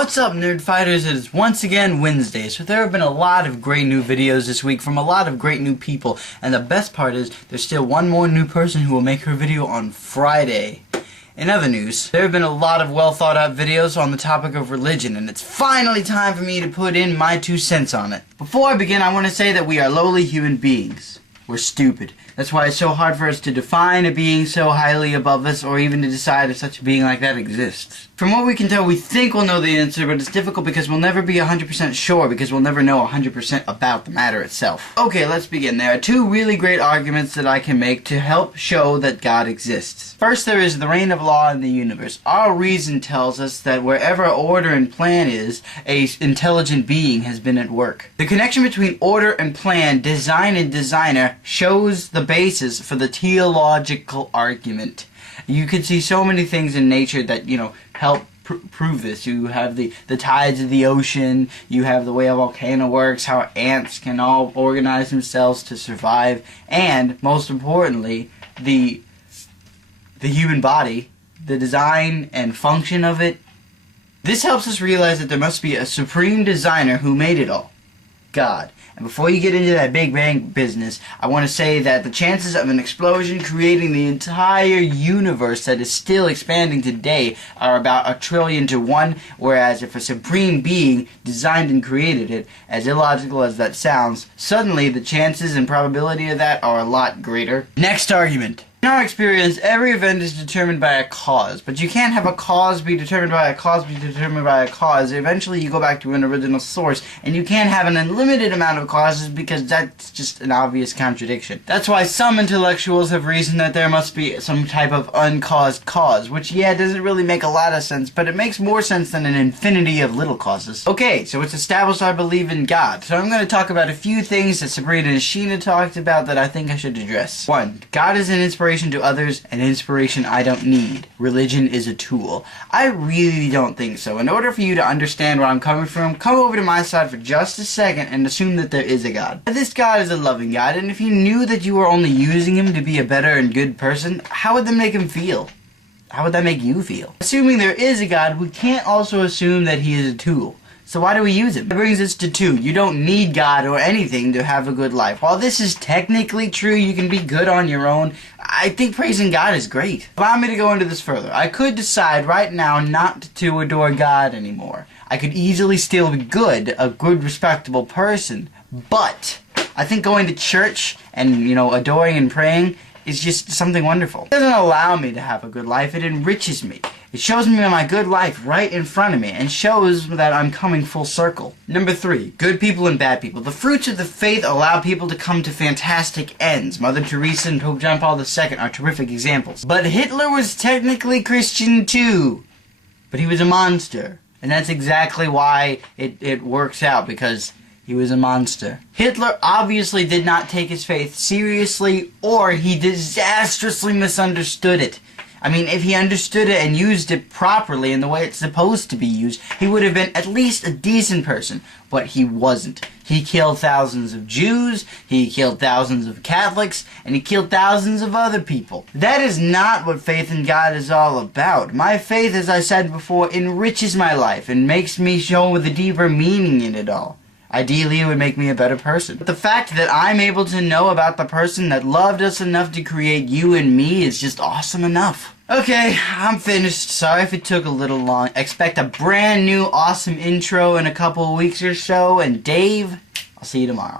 What's up, Nerd Fighters? It is once again Wednesday, so there have been a lot of great new videos this week from a lot of great new people, and the best part is there's still one more new person who will make her video on Friday. In other news, there have been a lot of well thought out videos on the topic of religion, and it's finally time for me to put in my 2 cents on it. Before I begin, I want to say that we are lowly human beings. We're stupid. That's why it's so hard for us to define a being so highly above us, or even to decide if such a being like that exists. From what we can tell, we think we'll know the answer, but it's difficult because we'll never be 100% sure, because we'll never know 100% about the matter itself. Okay, let's begin. There are 2 really great arguments that I can make to help show that God exists. First, there is the reign of law in the universe. Our reason tells us that wherever order and plan is, an intelligent being has been at work. The connection between order and plan, design and designer, shows the basis for the teleological argument. You could see so many things in nature that, help prove this. You have the tides of the ocean, you have the way a volcano works, how ants can all organize themselves to survive, and, most importantly, the human body, the design and function of it. This helps us realize that there must be a supreme designer who made it all. God. And before you get into that Big Bang business, I want to say that the chances of an explosion creating the entire universe that is still expanding today are about 1 trillion to 1, whereas if a supreme being designed and created it, as illogical as that sounds, suddenly the chances and probability of that are a lot greater. Next argument. In our experience, every event is determined by a cause, but you can't have a cause be determined by a cause be determined by a cause. Eventually you go back to an original source, and you can't have an unlimited amount of causes because that's just an obvious contradiction. That's why some intellectuals have reasoned that there must be some type of uncaused cause, which doesn't really make a lot of sense, but it makes more sense than an infinity of little causes. Okay, so it's established I believe in God, so I'm going to talk about a few things that Sabrina and Sheena talked about that I think I should address. 1. God is an inspiration to others, and inspiration I don't need. Religion is a tool. I really don't think so. In order for you to understand where I'm coming from, come over to my side for just a second and assume that there is a God. This God is a loving God, and if you knew that you were only using him to be a better and good person, how would that make him feel? How would that make you feel? Assuming there is a God, we can't also assume that he is a tool. So why do we use him? That brings us to 2. You don't need God or anything to have a good life. While this is technically true, you can be good on your own, I think praising God is great. Allow me to go into this further. I could decide right now not to adore God anymore. I could easily still be good, a good, respectable person. But I think going to church and, adoring and praying is just something wonderful. It doesn't allow me to have a good life, it enriches me. It shows me my good life right in front of me, and shows that I'm coming full circle. Number 3, good people and bad people. The fruits of the faith allow people to come to fantastic ends. Mother Teresa and Pope John Paul II are terrific examples. But Hitler was technically Christian too. But he was a monster. And that's exactly why it works out, because he was a monster. Hitler obviously did not take his faith seriously, or he disastrously misunderstood it. I mean, if he understood it and used it properly in the way it's supposed to be used, he would have been at least a decent person. But he wasn't. He killed thousands of Jews, he killed thousands of Catholics, and he killed thousands of other people. That is not what faith in God is all about. My faith, as I said before, enriches my life and makes me show the deeper meaning in it all. Ideally, it would make me a better person. But the fact that I'm able to know about the person that loved us enough to create you and me is just awesome enough. Okay, I'm finished. Sorry if it took a little long. Expect a brand new awesome intro in a couple of weeks or so. And Dave, I'll see you tomorrow.